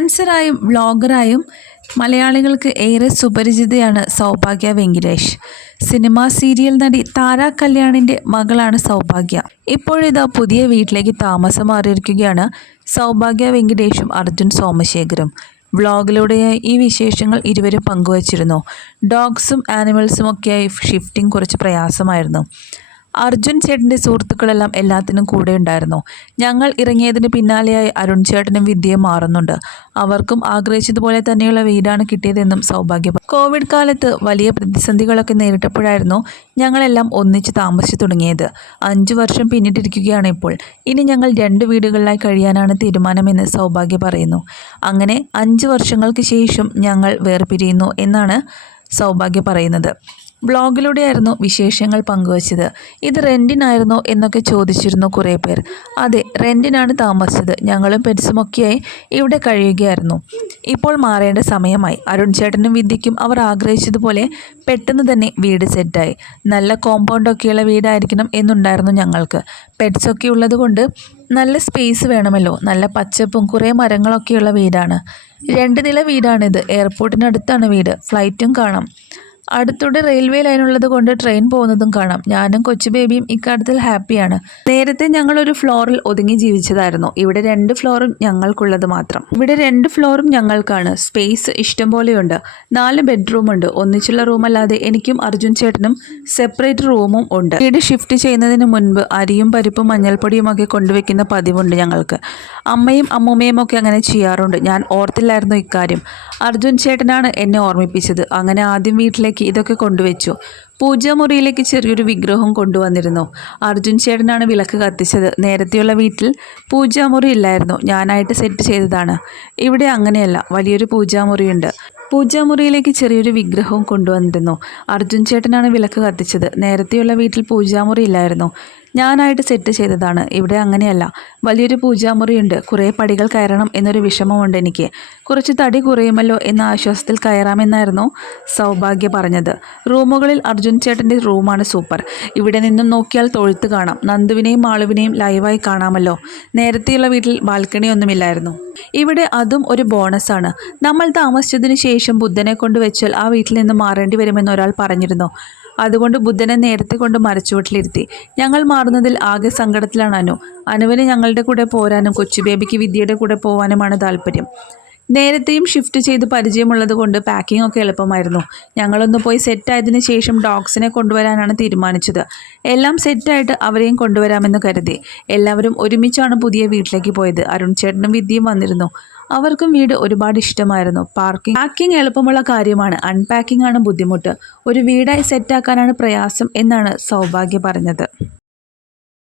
ഡാൻസറായും വ്ളോഗറായും മലയാളികൾക്ക് ഏറെ സുപരിചിതയാണ് സൗഭാഗ്യ വെങ്കിടേഷ്. സിനിമാ സീരിയൽ നടി താര കല്യാണിന്റെ മകളാണ് സൗഭാഗ്യ. ഇപ്പോഴിതാ പുതിയ വീട്ടിലേക്ക് താമസം മാറിയിരിക്കുകയാണ് സൗഭാഗ്യ വെങ്കിടേഷും അർജുൻ സോമശേഖരും. വ്ളോഗിലൂടെയായി ഈ വിശേഷങ്ങൾ ഇരുവരും പങ്കുവച്ചിരുന്നു. ഡോഗ്സും ആനിമൽസും ഒക്കെയായി ഷിഫ്റ്റിംഗ് കുറച്ച് പ്രയാസമായിരുന്നു. അർജുൻ ചേട്ടന്റെ സുഹൃത്തുക്കളെല്ലാം എല്ലാത്തിനും കൂടെ ഉണ്ടായിരുന്നു. ഞങ്ങൾ ഇറങ്ങിയതിന് പിന്നാലെയായി അരുൺ ചേട്ടനും വിദ്യയും മാറുന്നുണ്ട്. അവർക്കും ആഗ്രഹിച്ചതുപോലെ തന്നെയുള്ള വീടാണ് കിട്ടിയതെന്നും സൗഭാഗ്യം. കോവിഡ് കാലത്ത് വലിയ പ്രതിസന്ധികളൊക്കെ നേരിട്ടപ്പോഴായിരുന്നു ഞങ്ങളെല്ലാം ഒന്നിച്ച് താമസിച്ചു തുടങ്ങിയത്. അഞ്ചു വർഷം പിന്നിട്ടിരിക്കുകയാണ് ഇപ്പോൾ. ഇനി ഞങ്ങൾ രണ്ട് വീടുകളിലായി കഴിയാനാണ് തീരുമാനമെന്ന് സൗഭാഗ്യ പറയുന്നു. അങ്ങനെ അഞ്ച് വർഷങ്ങൾക്ക് ശേഷം ഞങ്ങൾ വേർപിരിയുന്നു എന്നാണ് സൗഭാഗ്യ പറയുന്നത്. ബ്ലോഗിലൂടെയായിരുന്നു വിശേഷങ്ങൾ പങ്കുവച്ചത്. ഇത് റെന്റിനായിരുന്നോ എന്നൊക്കെ ചോദിച്ചിരുന്നു കുറേ പേർ. അതെ റെന്റിനാണ് താമസിച്ചത്. ഞങ്ങളും പെറ്റ്സുമൊക്കെയായി ഇവിടെ കഴിയുകയായിരുന്നു. ഇപ്പോൾ മാറേണ്ട സമയമായി. അരുൺ ചേട്ടനും വിദ്യയ്ക്കും അവർ ആഗ്രഹിച്ചതുപോലെ പെട്ടെന്ന് തന്നെ വീട് സെറ്റായി. നല്ല കോമ്പൗണ്ടൊക്കെയുള്ള വീടായിരിക്കണം എന്നുണ്ടായിരുന്നു ഞങ്ങൾക്ക്. പെറ്റ്സൊക്കെ ഉള്ളതുകൊണ്ട് നല്ല സ്പേസ് വേണമല്ലോ. നല്ല പച്ചപ്പും കുറേ മരങ്ങളൊക്കെയുള്ള വീടാണ്. രണ്ട് നില വീടാണിത്. എയർപോർട്ടിനടുത്താണ് വീട്. ഫ്ലൈറ്റും കാണാം. അടുത്തൂടെ റെയിൽവേ ലൈൻ ഉള്ളത് കൊണ്ട് ട്രെയിൻ പോകുന്നതും കാണാം. ഞാനും കൊച്ചു ബേബിയും ഇക്കാര്യത്തിൽ ഹാപ്പിയാണ് നേരത്തെ ഞങ്ങൾ ഒരു ഫ്ലോറിൽ ഒതുങ്ങി ജീവിച്ചതായിരുന്നു. ഇവിടെ രണ്ട് ഫ്ലോറും ഞങ്ങൾക്കുള്ളത് മാത്രം. ഇവിടെ രണ്ട് ഫ്ലോറും ഞങ്ങൾക്കാണ്. സ്പേസ് ഇഷ്ടം പോലെയുണ്ട്. നാല് ബെഡ്റൂം ഉണ്ട്. ഒന്നിച്ചുള്ള റൂമല്ലാതെ എനിക്കും അർജുൻ ചേട്ടനും സെപ്പറേറ്റ് റൂമും ഉണ്ട്. വീട് ഷിഫ്റ്റ് ചെയ്യുന്നതിന് മുൻപ് അരിയും പരിപ്പും മഞ്ഞൾപ്പൊടിയും ഒക്കെ കൊണ്ടുവയ്ക്കുന്ന പതിവുണ്ട് ഞങ്ങൾക്ക്. അമ്മയും അമ്മൂമ്മയും ഒക്കെ അങ്ങനെ ചെയ്യാറുണ്ട്. ഞാൻ ഓർത്തില്ലായിരുന്നു ഇക്കാര്യം. അർജുൻ ചേട്ടനാണ് എന്നെ ഓർമ്മിപ്പിച്ചത്. അങ്ങനെ ആദ്യം വീട്ടിലേക്ക് ഇതൊക്കെ കൊണ്ടുവച്ചു. പൂജാമുറിയിലേക്ക് ചെറിയൊരു വിഗ്രഹം കൊണ്ടുവന്നിരുന്നു. അർജുൻ ചേട്ടനാണ് വിളക്ക് കത്തിച്ചത്. നേരത്തെയുള്ള വീട്ടിൽ പൂജാമുറി ഇല്ലായിരുന്നു. ഞാനായിട്ട് സെറ്റ് ചെയ്തതാണ്. ഇവിടെ അങ്ങനെയല്ല. വലിയൊരു പൂജാമുറിയുണ്ട്. പൂജാമുറിയിലേക്ക് ചെറിയൊരു വിഗ്രഹവും കൊണ്ടുവന്നിരുന്നു. അർജുൻ ചേട്ടനാണ് വിളക്ക് കത്തിച്ചത്. നേരത്തെയുള്ള വീട്ടിൽ പൂജാമുറി ഇല്ലായിരുന്നു. ഞാനായിട്ട് സെറ്റ് ചെയ്തതാണ്. ഇവിടെ അങ്ങനെയല്ല. വലിയൊരു പൂജാമുറിയുണ്ട്. കുറേ പടികൾ കയറണം എന്നൊരു വിഷമമുണ്ട് എനിക്ക്. കുറച്ച് തടി കുറയുമല്ലോ എന്ന ആശ്വാസത്തിൽ കയറാമെന്നായിരുന്നു സൗഭാഗ്യ പറഞ്ഞത്. റൂമുകളിൽ അർജുൻ ചേട്ടന്റെ റൂമാണ് സൂപ്പർ. ഇവിടെ നിന്നും നോക്കിയാൽ തൊഴുത്ത് കാണാം. നന്ദുവിനെയും മാളുവിനെയും ലൈവായി കാണാമല്ലോ. നേരത്തെയുള്ള വീട്ടിൽ ബാൽക്കണി ഒന്നുമില്ലായിരുന്നു ഇവിടെ അതും ഒരു ബോണസാണ്. നമ്മൾ താമസിച്ചതിന് ശേഷം ബുദ്ധനെ കൊണ്ട് വെച്ചാൽ ആ വീട്ടിൽ നിന്ന് മാറേണ്ടി വരുമെന്ന് ഒരാൾ പറഞ്ഞിരുന്നു. അതുകൊണ്ട് ബുദ്ധനെ നേരത്തെ കൊണ്ട് മരച്ചുവട്ടിലിരുത്തി. ഞങ്ങൾ മാറുന്നതിൽ ആകെ സങ്കടത്തിലാണ് അനു. അനുവിന് ഞങ്ങളുടെ കൂടെ പോരാനും കൊച്ചു ബേബിക്ക് വിദ്യയുടെ കൂടെ പോകാനുമാണ് താല്പര്യം. നേരത്തെയും ഷിഫ്റ്റ് ചെയ്ത് പരിചയമുള്ളത് കൊണ്ട് പാക്കിംഗ് ഒക്കെ എളുപ്പമായിരുന്നു. ഞങ്ങളൊന്ന് പോയി സെറ്റായതിന് ശേഷം ഡോഗ്സിനെ കൊണ്ടുവരാനാണ് തീരുമാനിച്ചത്. എല്ലാം സെറ്റായിട്ട് അവരെയും കൊണ്ടുവരാമെന്ന് കരുതി. എല്ലാവരും ഒരുമിച്ചാണ് പുതിയ വീട്ടിലേക്ക് പോയത്. അരുൺ ചേട്ടനും വിദ്യയും വന്നിരുന്നു. അവർക്കും വീട് ഒരുപാട് ഇഷ്ടമായിരുന്നു. പാർക്കിംഗ് പാക്കിംഗ് എളുപ്പമുള്ള കാര്യമാണ്. അൺപാക്കിംഗ് ആണ് ബുദ്ധിമുട്ട്. ഒരു വീടായി സെറ്റാക്കാനാണ് പ്രയാസം എന്നാണ് സൗഭാഗ്യ പറഞ്ഞത്.